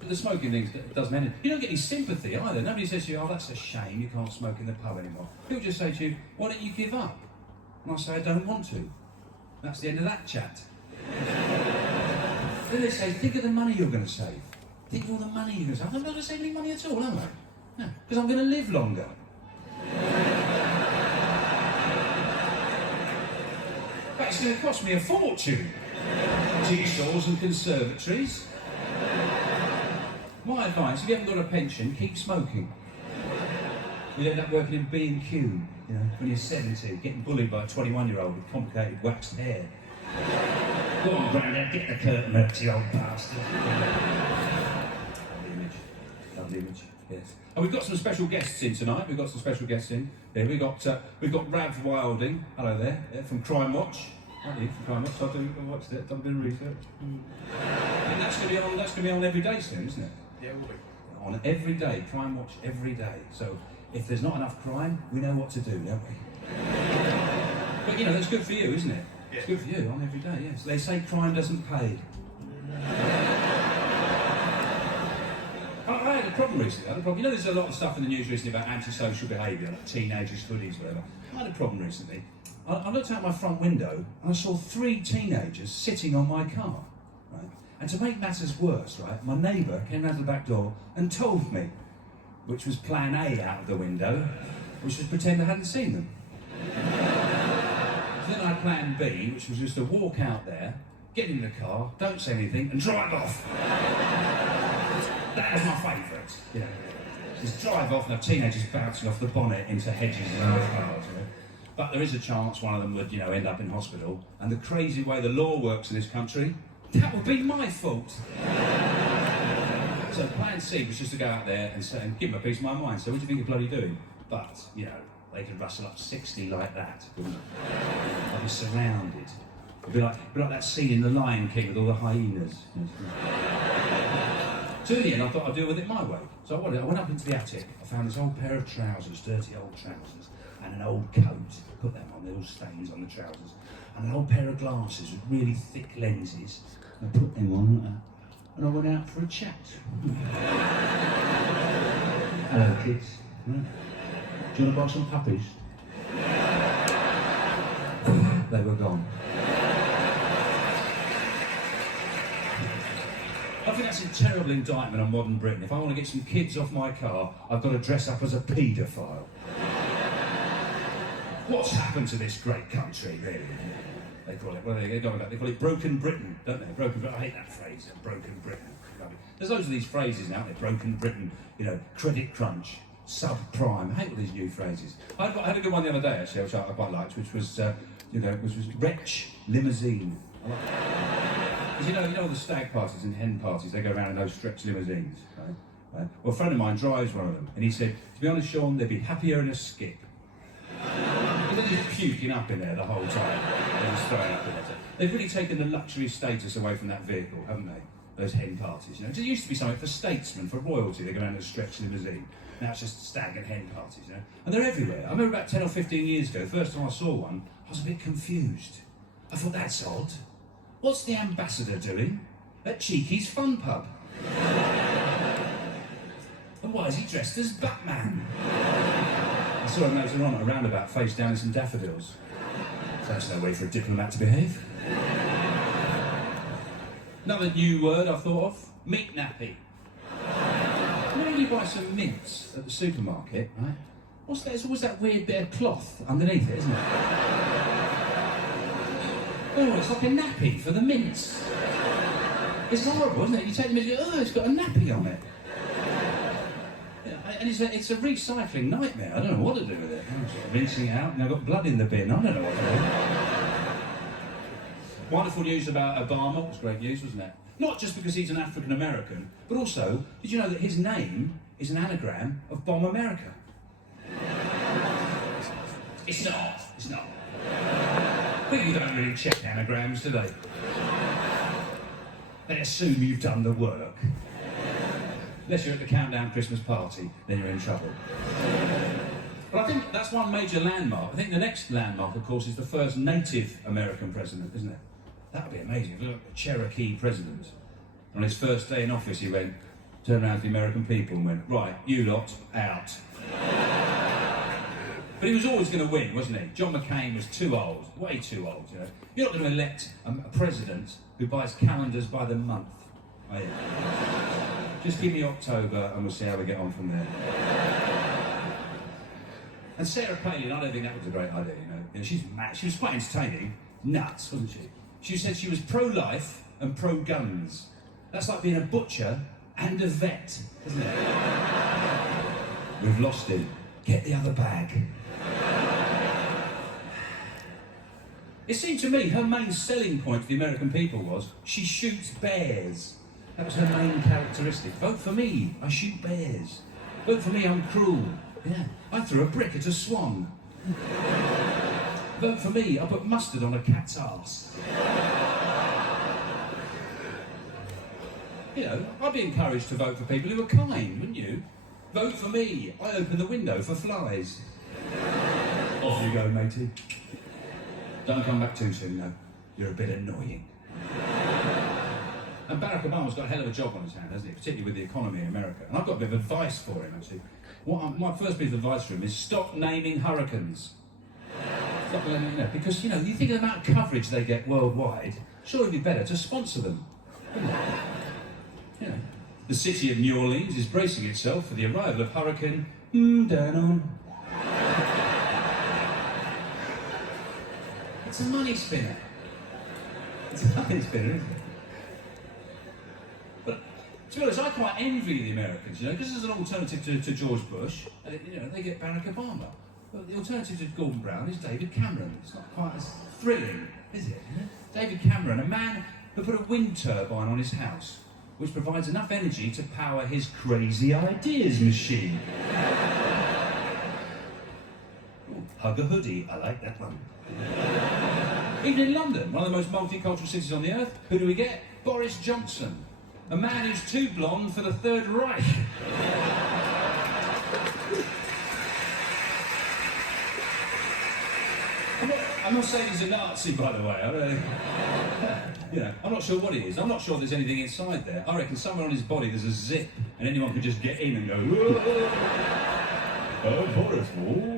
But the smoking thing doesn't end. You don't get any sympathy either. Nobody says to you, oh, that's a shame, you can't smoke in the pub anymore. People just say to you, why don't you give up? And I say, I don't want to. That's the end of that chat. Then they say, think of the money you're going to save. Think of all the money you're going to save. I'm not going to save any money at all, am I? No, because I'm going to live longer. But it's going to cost me a fortune. Jigsaws and conservatories. My advice, if you haven't got a pension, keep smoking. You'll end up working in B&Q, you know, when you're 70, getting bullied by a 21-year-old with complicated waxed hair. Go on, Grandad, get the curtain up, you old bastard. Lovely image. Lovely image, yes. And we've got some special guests in tonight. We've got some special guests in. Yeah, we've got Rav Wilding, hello there, from Crime Watch. Aren't you, from Crime Watch? I've watched it, done a bit of research. And that's going to be on every day soon, isn't it? Yeah, it will be. On every day, Crime Watch every day. So if there's not enough crime, we know what to do, don't we? But you know, that's good for you, isn't it? Yeah. It's good for you, on every day, yes. They say crime doesn't pay. I had a problem recently. You know, there's a lot of stuff in the news recently about antisocial behaviour, like teenagers, hoodies, whatever. I had a problem recently. I looked out my front window and I saw 3 teenagers sitting on my car, right? And to make matters worse, right, my neighbour came round to the back door and told me, which was plan A out of the window, which was pretend I hadn't seen them. So then I had plan B, which was just to walk out there, get in the car, don't say anything, and drive off. That was my favourite, you know. Just drive off and have teenagers bouncing off the bonnet into hedges and other cars, you know. But there is a chance one of them would, you know, end up in hospital. And the crazy way the law works in this country, that would be my fault. So plan C was just to go out there and give them a piece of my mind. So what do you think you're bloody doing? But, you know, they could rustle up 60 like that, couldn't they? I'd be surrounded. It'd be like that scene in The Lion King with all the hyenas. So in the end, I thought I'd deal with it my way. So I went up into the attic. I found this old pair of trousers, dirty old trousers, and an old coat. Put them on, little stains on the trousers. And an old pair of glasses with really thick lenses. I put them on, and I went out for a chat. Hello, kids. Do you want to buy some puppies? They were gone. I think that's a terrible indictment on modern Britain. If I want to get some kids off my car, I've got to dress up as a paedophile. What's happened to this great country, really? They call it, they call it broken Britain, don't they? Broken Britain. I hate that phrase, broken Britain. There's loads of these phrases now, broken Britain, you know, credit crunch, subprime. I hate all these new phrases. I had a good one the other day, actually, which I quite liked, which was, which was wretch limousine. I like that. Because you know all the stag parties and hen parties, they go around in those stretch limousines, right? Well, a friend of mine drives one of them, and he said, to be honest, Sean, they'd be happier in a skip. They're just puking up in there the whole time. They're just throwing up in there. They've really taken the luxury status away from that vehicle, haven't they? Those hen parties, you know. It used to be something for statesmen, for royalty. They go around in a stretch limousine. Now it's just stag and hen parties, you know. And they're everywhere. I remember about 10 or 15 years ago, the first time I saw one, I was a bit confused. I thought, that's odd. What's the ambassador doing at Cheeky's Fun Pub? And why is he dressed as Batman? I saw him later on at a roundabout, face down in some daffodils. That's no way for a diplomat to behave. Another new word I thought of, meat nappy. You know when you buy some mince at the supermarket, right? What's that? It's always that weird bit of cloth underneath it, isn't it? Oh, it's like a nappy for the mince. It's horrible, isn't it? You take the mince, you go, oh, it's got a nappy on it. And it's a recycling nightmare. I don't know what to do with it. I'm sort of rinsing it out, and I've got blood in the bin. I don't know what to do. Wonderful news about Obama. It was great news, wasn't it? Not just because he's an African American, but also, did you know that his name is an anagram of Bomb America? It's not. It's not. People don't really check anagrams, do they? They assume you've done the work. Unless you're at the Countdown Christmas party, then you're in trouble. But I think that's one major landmark. I think the next landmark, of course, is the first Native American president, isn't it? That would be amazing. Look, a Cherokee president. On his first day in office, he went, turned around to the American people and went, right, you lot, out. But he was always going to win, wasn't he? John McCain was too old, way too old, you know. You're not going to elect a president who buys calendars by the month, are you? Just give me October and we'll see how we get on from there. And Sarah Palin, I don't think that was a great idea, you know. She's mad. She was quite entertaining. Nuts, wasn't she? She said she was pro-life and pro-guns. That's like being a butcher and a vet, isn't it? We've lost him. Get the other bag. It seemed to me her main selling point for the American people was she shoots bears. That was her main characteristic. Vote for me, I shoot bears. Vote for me, I'm cruel. Yeah, I threw a brick at a swan. Vote for me, I put mustard on a cat's arse. You know, I'd be encouraged to vote for people who are kind, wouldn't you? Vote for me, I open the window for flies. Off you go, matey. Don't come back too soon, though. You're a bit annoying. And Barack Obama's got a hell of a job on his hand, hasn't he? Particularly with the economy in America. And I've got a bit of advice for him, actually. My first bit of advice for him is stop naming hurricanes. Stop naming them. Because, you know, you think of the amount of coverage they get worldwide, surely it'd be better to sponsor them. You know, the city of New Orleans is bracing itself for the arrival of Hurricane Danon. It's a money spinner. It's a money spinner, isn't it? But to be honest, I quite envy the Americans, you know, because there's an alternative to George Bush, you know, they get Barack Obama. But the alternative to Gordon Brown is David Cameron. It's not quite as thrilling, is it? David Cameron, a man who put a wind turbine on his house, which provides enough energy to power his crazy ideas machine. Ooh, hug a hoodie, I like that one. Even in London, one of the most multicultural cities on the earth, who do we get? Boris Johnson, a man who's too blonde for the Third Reich. I'm not saying he's a Nazi, by the way. You know, I'm not sure what he is. I'm not sure there's anything inside there. I reckon somewhere on his body there's a zip, and anyone could just get in and go, whoa. Oh, Boris, whoa.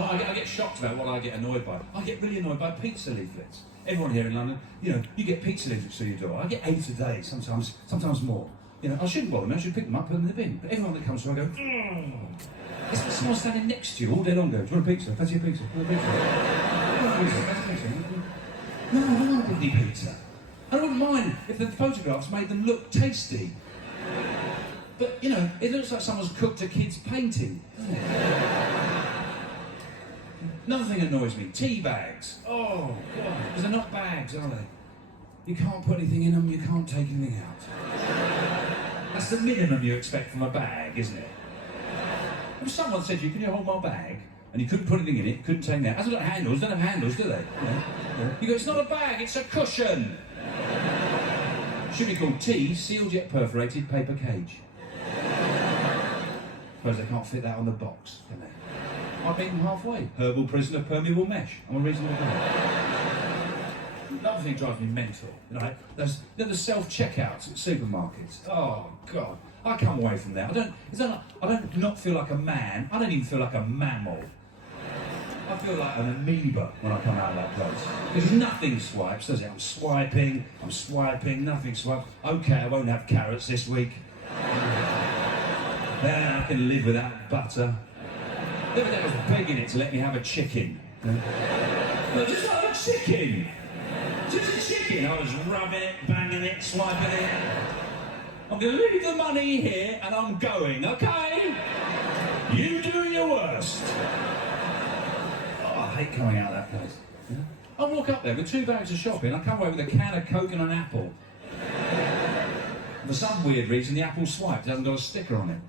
I get shocked about what I get annoyed by. I get really annoyed by pizza leaflets. Everyone here in London, you know, you get pizza leaflets through your door. I get 8 a day, sometimes more. You know, I shouldn't bother me, I should pick them up, put them in the bin. But everyone that comes through, I go, it's like someone standing next to you all day long going, do you want a pizza? Fancy a pizza? Do you want a pizza? No, I don't want a bloody pizza. I wouldn't mind if the photographs made them look tasty. But, you know, it looks like someone's cooked a kid's painting, doesn't it? Another thing that annoys me, tea bags. Oh, God, because they're not bags, are they? You can't put anything in them, you can't take anything out. That's the minimum you expect from a bag, isn't it? If someone said to you, can you hold my bag? And you couldn't put anything in it, couldn't take it out. Hasn't got handles, don't have handles, do they? You go, it's not a bag, it's a cushion. Should be called tea, sealed yet perforated paper cage. Suppose they can't fit that on the box, can they? I've beaten halfway. Herbal prisoner, permeable mesh. I'm a reasonable guy. Another thing drives me mental, you know, there's the self-checkouts at supermarkets. Oh, God. I come away from that. I don't not feel like a man. I don't even feel like a mammal. I feel like an amoeba when I come out of that place. Because nothing swipes, does it? I'm swiping, nothing swipes. Okay, I won't have carrots this week. I can live without butter. The other day I was begging it to let me have a chicken. No, just have a chicken. Just a chicken. I was rubbing it, banging it, swiping it. I'm going to leave the money here and I'm going, okay? You do your worst. Oh, I hate coming out of that place. I walk up there with 2 bags of shopping, I come away with a can of Coke and an apple. For some weird reason, the apple swiped, it hasn't got a sticker on it.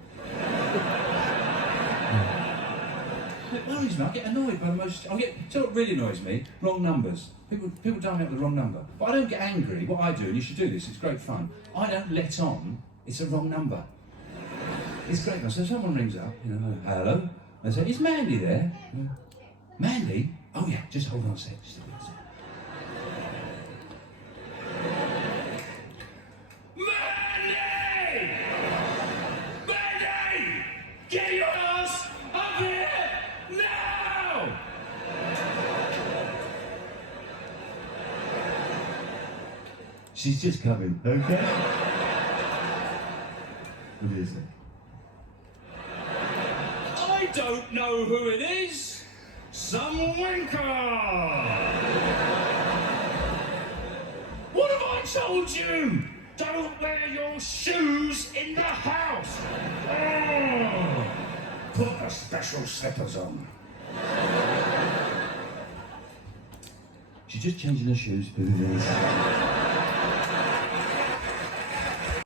It worries me, I get annoyed by the most... so what really annoys me? Wrong numbers. People dial me up with the wrong number. But I don't get angry. What I do, and you should do this, it's great fun, I don't let on it's a wrong number. It's great fun. So someone rings up, you know, hello, they say, is Mandy there? Mandy? Oh yeah, just hold on a sec, just a sec. She's just coming, okay? What is it? I don't know who it is. Some wanker. What have I told you? Don't wear your shoes in the house. Oh, put the special slippers on. She's just changing her shoes, who it is.